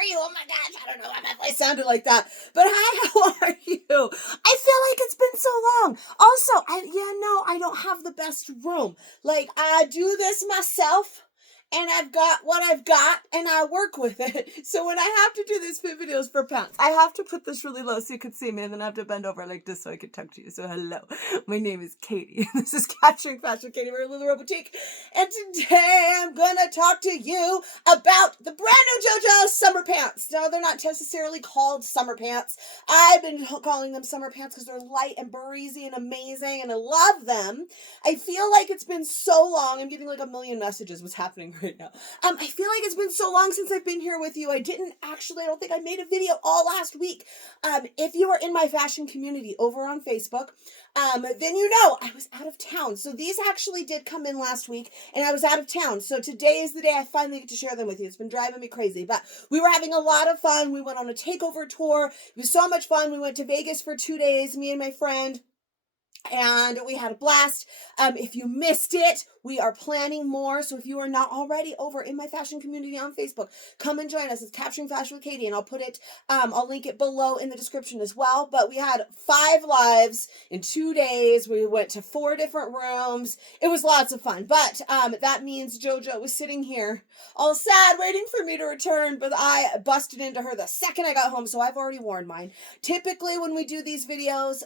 are you? Oh my gosh, I don't know why my voice sounded like that. But hi, how are you? I feel like it's been so long. Also, I don't have the best room. Like, I do this myself, and I've got what I've got, and I work with it. So when I have to do these fit videos for Pants, I have to put this really low so you can see me, and then I have to bend over like this so I can talk to you. So hello, my name is Katie. This is Capturing Fashion Katie. We're at LuLaRoe Boutique, and today I'm gonna talk to you about the brand new JoJo summer pants. Now, they're not necessarily called summer pants. I've been calling them summer pants because they're light and breezy and amazing, and I love them. I feel like it's been so long. I'm getting like a million messages. What's happening right now? I feel like it's been so long since I've been here with you. I don't think I made a video all last week. If you are in my fashion community over on Facebook, then you know I was out of town. So these actually did come in last week, and I was out of town. So today is the day I finally get to share them with you. It's been driving me crazy, but we were having a lot of fun. We went on a takeover tour. It was so much fun. We went to Vegas for 2 days, me and my friend, and we had a blast. If you missed it, we are planning more. So if you are not already over in my fashion community on Facebook, come and join us. It's Capturing Fashion with Katie, and I'll put it, I'll link it below in the description as well. But we had 5 lives in 2 days. We went to 4 different rooms. It was lots of fun. But that means JoJo was sitting here all sad, waiting for me to return. But I busted into her the second I got home, so I've already worn mine. Typically, when we do these videos,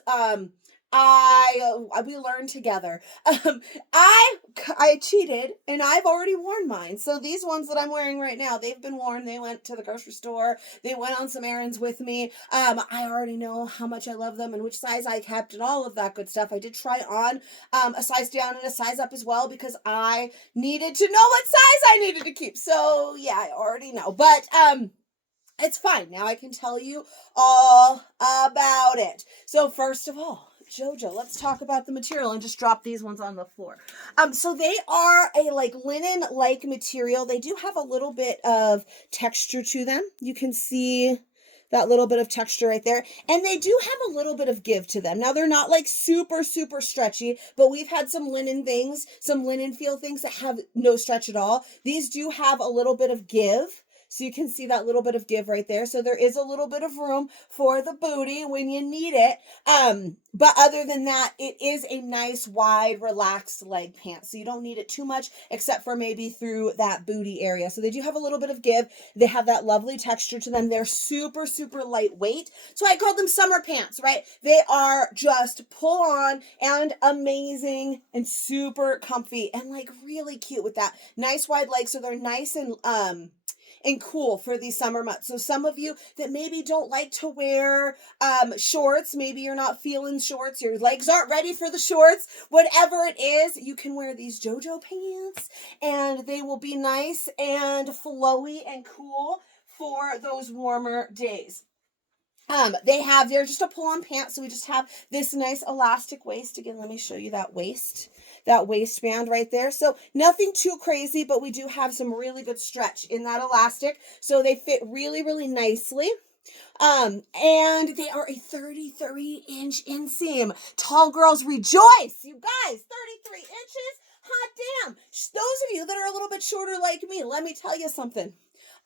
we learned together. I cheated, and I've already worn mine. So these ones that I'm wearing right now, they've been worn. They went to the grocery store. They went on some errands with me. I already know how much I love them and which size I kept and all of that good stuff. I did try on a size down and a size up as well because I needed to know what size I needed to keep. So yeah, I already know. But it's fine. Now I can tell you all about it. So first of all, JoJo, let's talk about the material and just drop these ones on the floor. So they are a like linen-like material. They do have a little bit of texture to them. You can see that little bit of texture right there. And they do have a little bit of give to them. Now, they're not like super, super stretchy, but we've had some linen things, some linen feel things that have no stretch at all. These do have a little bit of give. So you can see that little bit of give right there. So there is a little bit of room for the booty when you need it. But other than that, it is a nice, wide, relaxed leg pant. So you don't need it too much, except for maybe through that booty area. So they do have a little bit of give. They have that lovely texture to them. They're super, super lightweight. So I call them summer pants, right? They are just pull on and amazing and super comfy and like really cute with that nice wide leg. So they're nice and cool for these summer months. So some of you that maybe don't like to wear shorts, maybe you're not feeling shorts, your legs aren't ready for the shorts, whatever it is, you can wear these JoJo pants and they will be nice and flowy and cool for those warmer days. They're just a pull-on pant, so we just have this nice elastic waist. Again, let me show you that waistband right there. So nothing too crazy, but we do have some really good stretch in that elastic, so they fit really, really nicely. And they are a 33-inch inseam. Tall girls rejoice, you guys, 33 inches, hot damn. Those of you that are a little bit shorter like me, let me tell you something.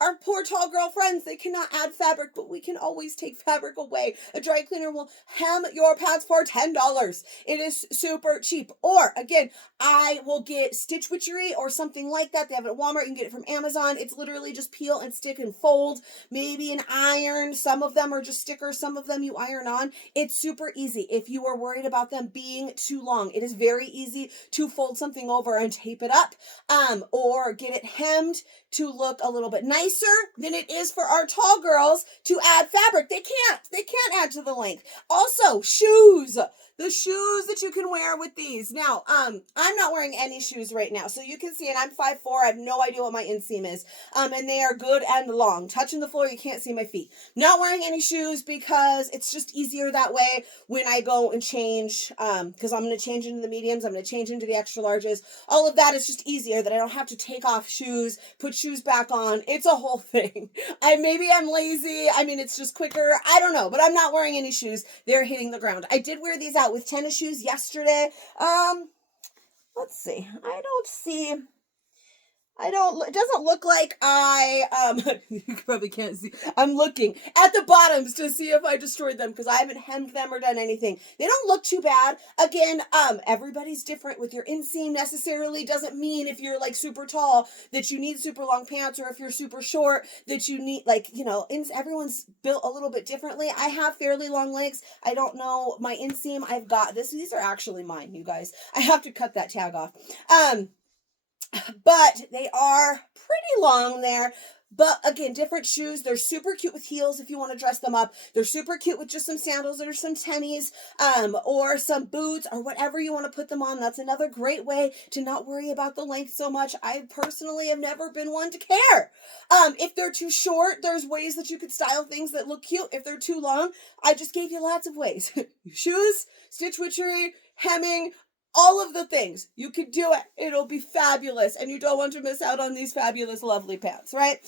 Our poor tall girl friends, they cannot add fabric, but we can always take fabric away. A dry cleaner will hem your pants for $10. It is super cheap. Or, again, I will get Stitch Witchery or something like that. They have it at Walmart. You can get it from Amazon. It's literally just peel and stick and fold. Maybe an iron. Some of them are just stickers. Some of them you iron on. It's super easy if you are worried about them being too long. It is very easy to fold something over and tape it up, or get it hemmed to look a little bit nicer than it is for our tall girls to add fabric. They can't add to the length. Also, shoes. The shoes that you can wear with these. Now, I'm not wearing any shoes right now. So you can see, and I'm 5'4". I have no idea what my inseam is. And they are good and long. Touching the floor, you can't see my feet. Not wearing any shoes because it's just easier that way when I go and change. Because I'm going to change into the mediums. I'm going to change into the extra larges. All of that is just easier that I don't have to take off shoes, put shoes back on. It's a whole thing. Maybe I'm lazy. I mean, it's just quicker. I don't know. But I'm not wearing any shoes. They're hitting the ground. I did wear these out with tennis shoes yesterday. Let's see. I don't see it doesn't look like you probably can't see. I'm looking at the bottoms to see if I destroyed them because I haven't hemmed them or done anything. They don't look too bad. Again, everybody's different with your inseam necessarily doesn't mean if you're like super tall that you need super long pants or if you're super short that you need like, everyone's built a little bit differently. I have fairly long legs. I don't know my inseam. I've got this. These are actually mine, you guys. I have to cut that tag off. But they are pretty long there. But again, different shoes. They're super cute with heels if you want to dress them up. They're super cute with just some sandals or some tennies, or some boots or whatever you want to put them on. That's another great way to not worry about the length so much. I personally have never been one to care. If they're too short, there's ways that you could style things that look cute. If they're too long, I just gave you lots of ways. Shoes, stitch witchery, hemming, all of the things. You can do it. It'll be fabulous. And you don't want to miss out on these fabulous, lovely pants, right?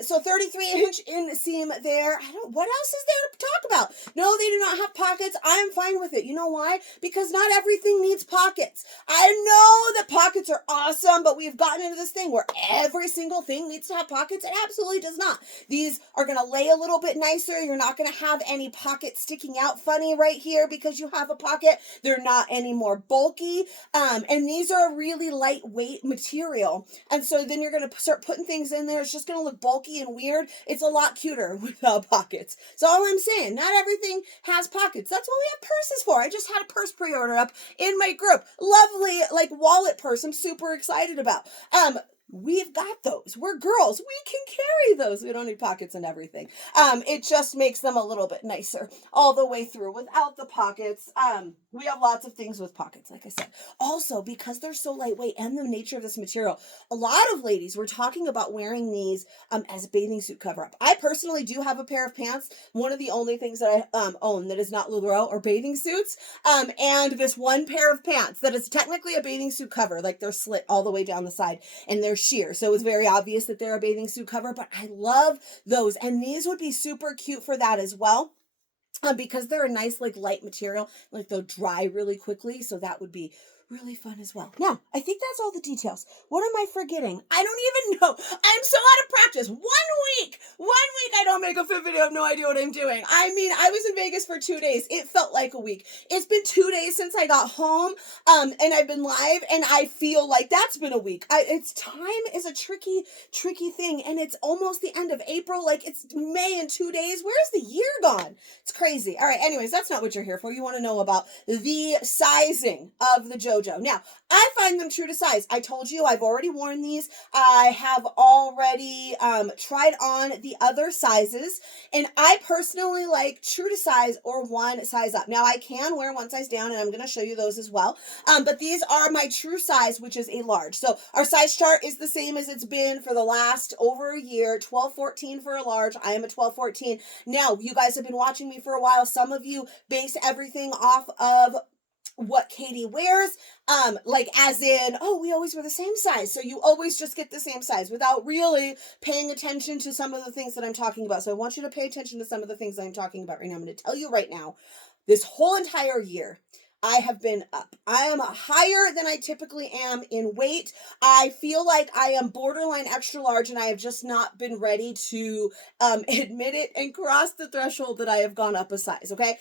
So 33-inch inseam there. What else is there to talk about? No, they do not have pockets. I'm fine with it. You know why? Because not everything needs pockets. I know that pockets are awesome, but we've gotten into this thing where every single thing needs to have pockets. It absolutely does not. These are going to lay a little bit nicer. You're not going to have any pockets sticking out funny right here because you have a pocket. They're not any more bulky. And these are a really lightweight material. And so then you're going to start putting things in there. It's just going to look bulky and weird. It's a lot cuter without pockets. So all I'm saying, not everything has pockets. That's what we have purses for. I just had a purse pre-order up in my group. Lovely, like wallet purse. I'm super excited about. We've got those. We're girls. We can carry those. We don't need pockets and everything. It just makes them a little bit nicer all the way through without the pockets. We have lots of things with pockets, like I said. Also, because they're so lightweight and the nature of this material, a lot of ladies were talking about wearing these as a bathing suit cover-up. I personally do have a pair of pants. One of the only things that I own that is not LuLaRoe or bathing suits. And this one pair of pants that is technically a bathing suit cover, like they're slit all the way down the side and they're sheer. So it's very obvious that they're a bathing suit cover, but I love those. And these would be super cute for that as well. Because they're a nice, like, light material, like they'll dry really quickly. So that would be really fun as well. Now, I think that's all the details. What am I forgetting? I don't even know. I'm so out of practice. 1 week I don't make a fit video. I have no idea what I'm doing. I mean, I was in Vegas for 2 days. It felt like a week. It's been 2 days since I got home, and I've been live, and I feel like that's been a week. Time is a tricky thing, and it's almost the end of April. Like, it's May in 2 days. Where's the year gone? It's crazy. All right, anyways, that's not what you're here for. You want to know about the sizing of the JoJo. Now, I find them true to size. I told you I've already worn these. I have already tried on the other sizes, and I personally like true to size or one size up. Now, I can wear one size down, and I'm going to show you those as well, but these are my true size, which is a large. So our size chart is the same as it's been for the last over a year, 12-14 for a large. I am a 12-14. Now, you guys have been watching me for a while. Some of you base everything off of what Katie wears, like as in, oh, we always wear the same size. So you always just get the same size without really paying attention to some of the things that I'm talking about. So I want you to pay attention to some of the things that I'm talking about right now. I'm going to tell you right now, this whole entire year, I have been up. I am higher than I typically am in weight. I feel like I am borderline extra large, and I have just not been ready to admit it and cross the threshold that I have gone up a size, okay?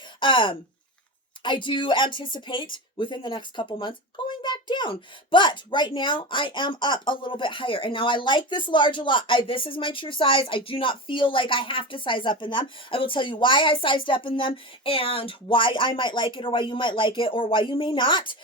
I do anticipate within the next couple months going back down. But right now I am up a little bit higher. And now I like this large a lot. This is my true size. I do not feel like I have to size up in them. I will tell you why I sized up in them and why I might like it or why you might like it or why you may not.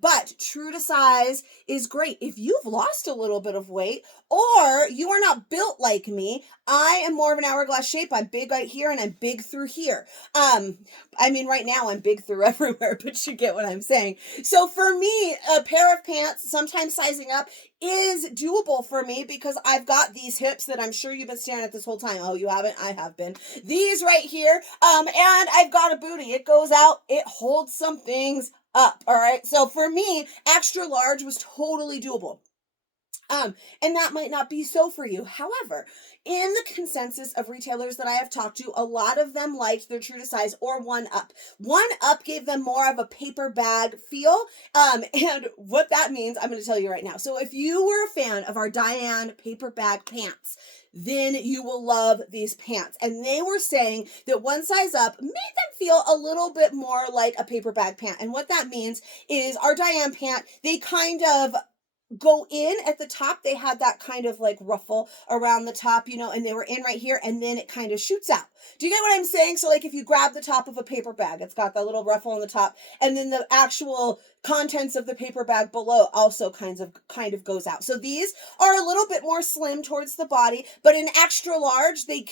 But true to size is great. If you've lost a little bit of weight or you are not built like me, I am more of an hourglass shape. I'm big right here and I'm big through here. I mean, right now I'm big through everywhere, but you get what I'm saying. So for me, a pair of pants, sometimes sizing up, is doable for me because I've got these hips that I'm sure you've been staring at this whole time. Oh, you haven't? I have been. These right here, and I've got a booty. It goes out. It holds some things up, all right? So for me, extra large was totally doable. And that might not be so for you. However, in the consensus of retailers that I have talked to, a lot of them liked their true to size or 1-up. 1-up gave them more of a paper bag feel. And what that means, I'm going to tell you right now. So if you were a fan of our Diane paper bag pants, then you will love these pants. And they were saying that 1 size up made them feel a little bit more like a paper bag pant. And what that means is our Diane pant, they kind of go in at the top. They had that kind of like ruffle around the top, and they were in right here, and then it kind of shoots out. Do you get what I'm saying? So like if you grab the top of a paper bag, it's got that little ruffle on the top, and then the actual contents of the paper bag below also kind of goes out. So these are a little bit more slim towards the body, but in extra large, they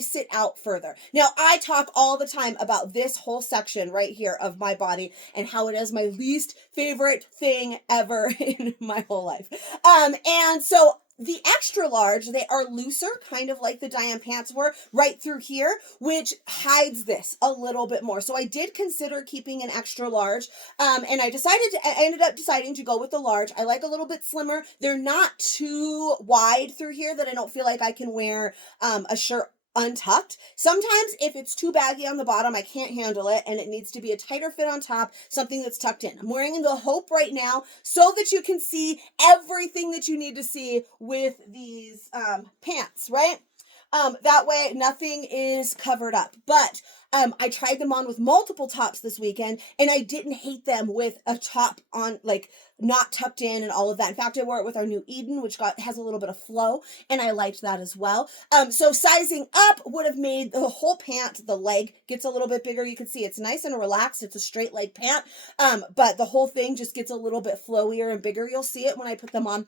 sit out further. Now, I talk all the time about this whole section right here of my body and how it is my least favorite thing ever in my whole life. And so the extra large, they are looser, kind of like the Diane pants were, right through here, which hides this a little bit more. So I did consider keeping an extra large, and I ended up deciding to go with the large. I like a little bit slimmer. They're not too wide through here that I don't feel like I can wear a shirt untucked. Sometimes if it's too baggy on the bottom, I can't handle it, and it needs to be a tighter fit on top, something that's tucked in. I'm wearing the Hope right now so that you can see everything that you need to see with these pants, right? That way nothing is covered up. But I tried them on with multiple tops this weekend, and I didn't hate them with a top on, like, not tucked in and all of that. In fact, I wore it with our new Eden, which has a little bit of flow, and I liked that as well. So sizing up would have made the whole pant, the leg gets a little bit bigger. You can see it's nice and relaxed. It's a straight leg pant, but the whole thing just gets a little bit flowier and bigger. You'll see it when I put them on.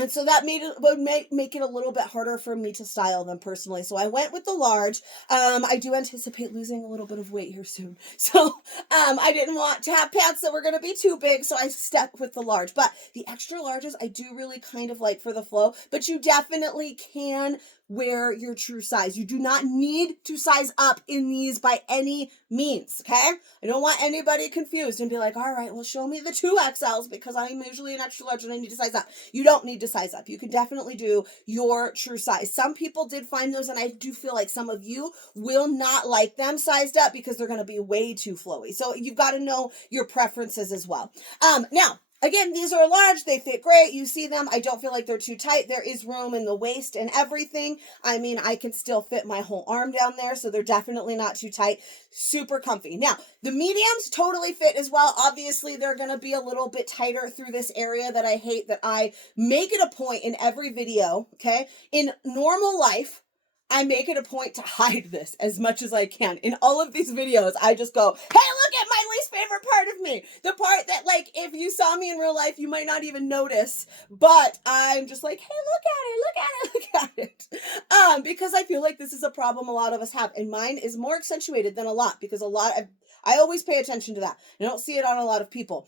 And so that would make it a little bit harder for me to style them personally. So I went with the large. I do anticipate losing a little bit of weight here soon. So I didn't want to have pants that were going to be too big, so I stuck with the large. But the extra larges I do really kind of like for the flow. But you definitely can wear your true size. You do not need to size up in these by any means, okay? I don't want anybody confused and be like, all right, well, show me the 2XLs because I'm usually an extra large and I need to size up. You don't need to size up. You can definitely do your true size. Some people did find those, and I do feel like some of you will not like them sized up because they're going to be way too flowy. So you've got to know your preferences as well. Now, again, these are large. They fit great. You see them. I don't feel like they're too tight. There is room in the waist and everything. I mean, I can still fit my whole arm down there, so they're definitely not too tight. Super comfy. Now, the mediums totally fit as well. Obviously, they're going to be a little bit tighter through this area that I hate, that I make it a point in every video, okay? In normal life, I make it a point to hide this as much as I can. In all of these videos, I just go, hey, look at my least favorite part of me. The part that, like, if you saw me in real life, you might not even notice. But I'm just like, hey, look at it. Because I feel like this is a problem a lot of us have. And mine is more accentuated than a lot, because I always pay attention to that. I don't see it on a lot of people.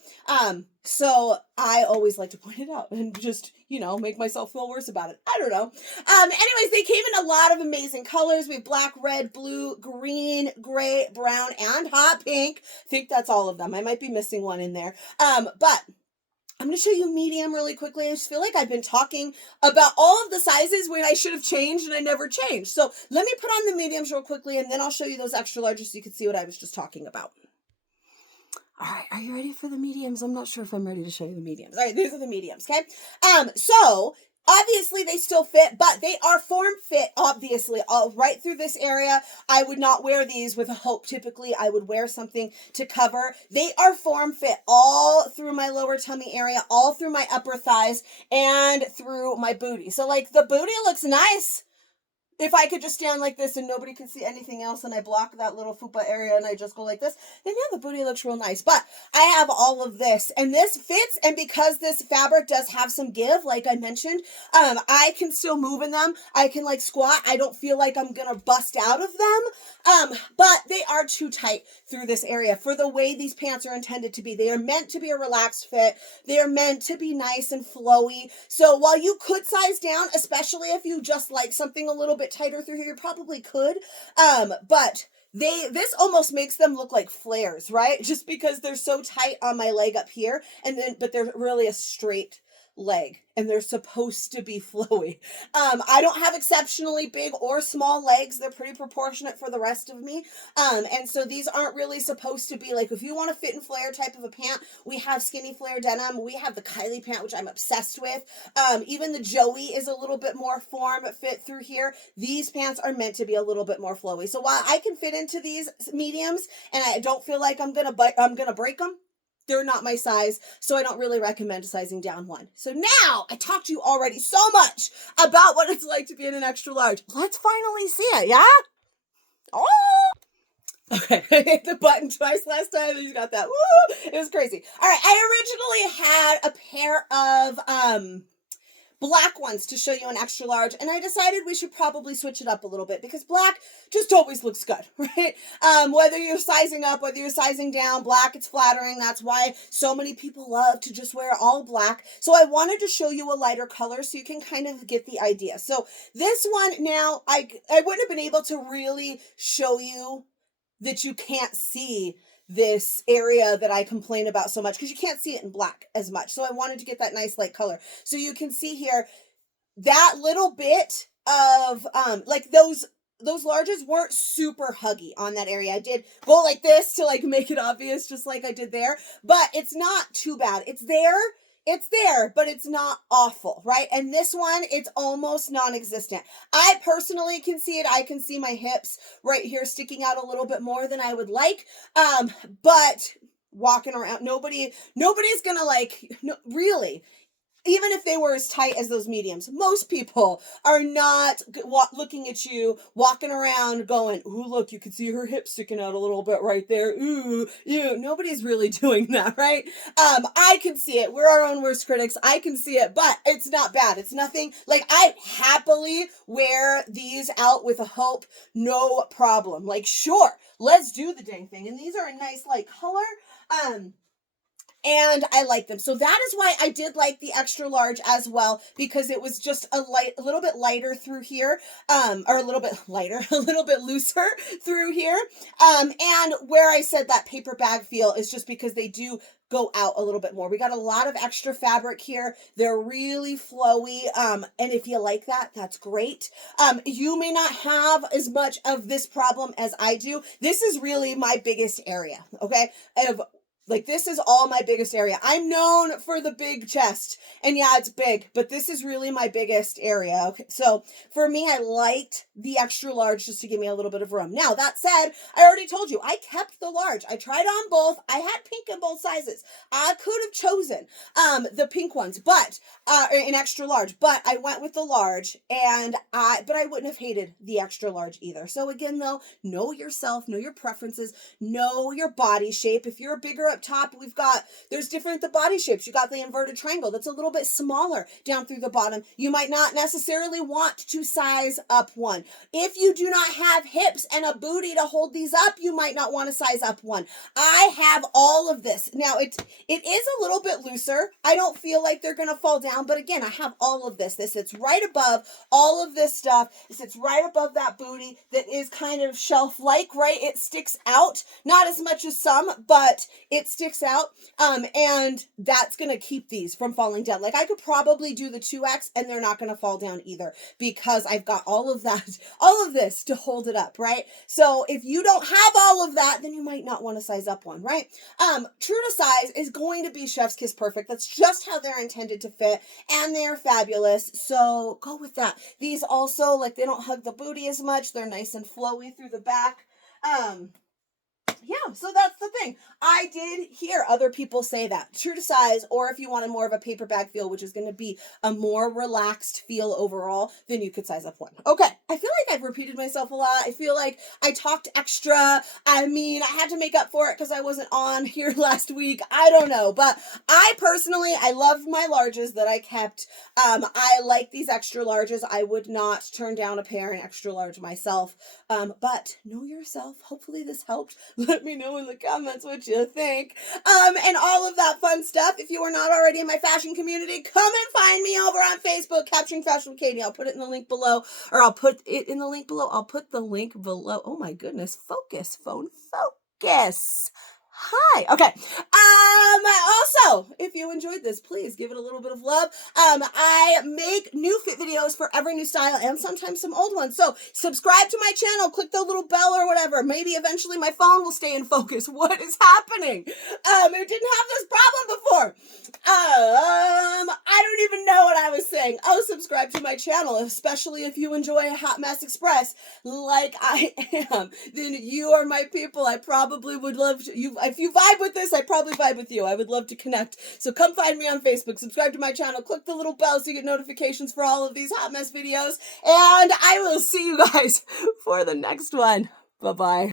So I always like to point it out and just, make myself feel worse about it. I don't know. Anyways, they came in a lot of amazing colors. We have black, red, blue, green, gray, brown, and hot pink. I think that's all of them. I might be missing one in there. But I'm going to show you medium really quickly. I just feel like I've been talking about all of the sizes when I should have changed, and I never changed. So let me put on the mediums real quickly, and then I'll show you those extra larges so you can see what I was just talking about. All right, are you ready for the mediums? I'm not sure if I'm ready to show you the mediums. All right, these are the mediums, okay? So obviously they still fit, but they are form fit, obviously, all right through this area. I would not wear these with a Hope. Typically, I would wear something to cover. They are form fit all through my lower tummy area, all through my upper thighs, and through my booty. So, like, the booty looks nice. If I could just stand like this and nobody could see anything else, and I block that little fupa area and I just go like this, then yeah, the booty looks real nice. But I have all of this, and this fits, and because this fabric does have some give, like I mentioned, I can still move in them. I can, like, squat. I don't feel like I'm gonna bust out of them, but they are too tight through this area for the way these pants are intended to be. They are meant to be a relaxed fit. They are meant to be nice and flowy. So while you could size down, especially if you just like something a little bit tighter through here, you probably could, but this almost makes them look like flares, right? Just because they're so tight on my leg up here, but they're really a straight leg, and they're supposed to be flowy. I don't have exceptionally big or small legs. They're pretty proportionate for the rest of me. And so these aren't really supposed to be like, if you want a fit and flare type of a pant, we have skinny flare denim. We have the Kylie pant, which I'm obsessed with. Even the Joey is a little bit more form fit through here. These pants are meant to be a little bit more flowy. So while I can fit into these mediums and I don't feel like I'm gonna break them, they're not my size, so I don't really recommend sizing down one. So now I talked to you already so much about what it's like to be in an extra large. Let's finally see it, yeah? Oh! Okay, I hit the button twice last time and you got that. Woo! It was crazy. All right, I originally had a pair of black ones to show you an extra large, and I decided we should probably switch it up a little bit because black just always looks good, right? Whether you're sizing up, whether you're sizing down, black, it's flattering. That's why so many people love to just wear all black. So I wanted to show you a lighter color so you can kind of get the idea. So this one now, I wouldn't have been able to really show you that you can't see this area that I complain about so much because you can't see it in black as much. So I wanted to get that nice light color. So you can see here that little bit of like those larges weren't super huggy on that area. I did go like this to like make it obvious, just like I did there, but it's not too bad. It's there, but it's not awful, right? And this one, it's almost non-existent. I personally can see it. I can see my hips right here sticking out a little bit more than I would like. But walking around, nobody's gonna like, no, really. Even if they were as tight as those mediums, most people are not looking at you, walking around going, ooh, look, you can see her hips sticking out a little bit right there. Ooh, ew. Nobody's really doing that, right? I can see it. We're our own worst critics. I can see it, but it's not bad. It's nothing. Like, I happily wear these out with a hope. No problem. Like, sure, let's do the dang thing. And these are a nice light color. And I like them. So that is why I did like the extra large as well, because it was just a little bit lighter through here, or a little bit lighter, a little bit looser through here. And where I said that paper bag feel is just because they do go out a little bit more. We got a lot of extra fabric here. They're really flowy. And if you like that, that's great. You may not have as much of this problem as I do. This is really my biggest area. Okay. Like, this is all my biggest area. I'm known for the big chest. And yeah, it's big, but this is really my biggest area. Okay. So for me, I liked the extra large just to give me a little bit of room. Now, that said, I already told you, I kept the large. I tried on both. I had pink in both sizes. I could have chosen the pink ones, but in extra large, but I went with the large, but I wouldn't have hated the extra large either. So again, though, know yourself, know your preferences, know your body shape. If you're bigger up top, there's different the body shapes. You got the inverted triangle that's a little bit smaller down through the bottom. You might not necessarily want to size up one. If you do not have hips and a booty to hold these up, you might not want to size up one. I have all of this. Now, it is a little bit looser. I don't feel like they're going to fall down, but again, I have all of this. This sits right above all of this stuff. It sits right above that booty that is kind of shelf-like, right? It sticks out, not as much as some, but it sticks out. And that's going to keep these from falling down. Like, I could probably do the 2X and they're not going to fall down either because I've got all of this to hold it up, right? So if you don't have all of that, then you might not want to size up one, right? True to size is going to be Chef's Kiss Perfect. That's just how they're intended to fit, and they're fabulous. So go with that. These also, like, they don't hug the booty as much. They're nice and flowy through the back. Yeah, so that's the thing. I did hear other people say that. True to size, or if you wanted more of a paper bag feel, which is going to be a more relaxed feel overall, then you could size up one. Okay, I feel like I've repeated myself a lot. I feel like I talked extra. I mean, I had to make up for it because I wasn't on here last week. I don't know, but I personally, I love my larges that I kept. I like these extra larges. I would not turn down a pair in extra large myself. But know yourself. Hopefully this helped. Let me know in the comments what you think. And all of that fun stuff. If you are not already in my fashion community, come and find me over on Facebook, Capturing Fashion with Katie. I'll put it in the link below, or I'll put it in the link below. I'll put the link below. Oh my goodness. Focus, phone, focus. Hi. Okay. Also, if you enjoyed this, please give it a little bit of love. I make new fit videos for every new style and sometimes some old ones. So subscribe to my channel, click the little bell or whatever. Maybe eventually my phone will stay in focus. What is happening? It didn't have this problem before. I don't even know what I was saying. Oh, subscribe to my channel, especially if you enjoy a Hot Mess Express like I am. Then you are my people. I probably would love to, you. If you vibe with this, I probably vibe with you. I would love to connect. So come find me on Facebook, subscribe to my channel, click the little bell so you get notifications for all of these hot mess videos, and I will see you guys for the next one. Bye-bye.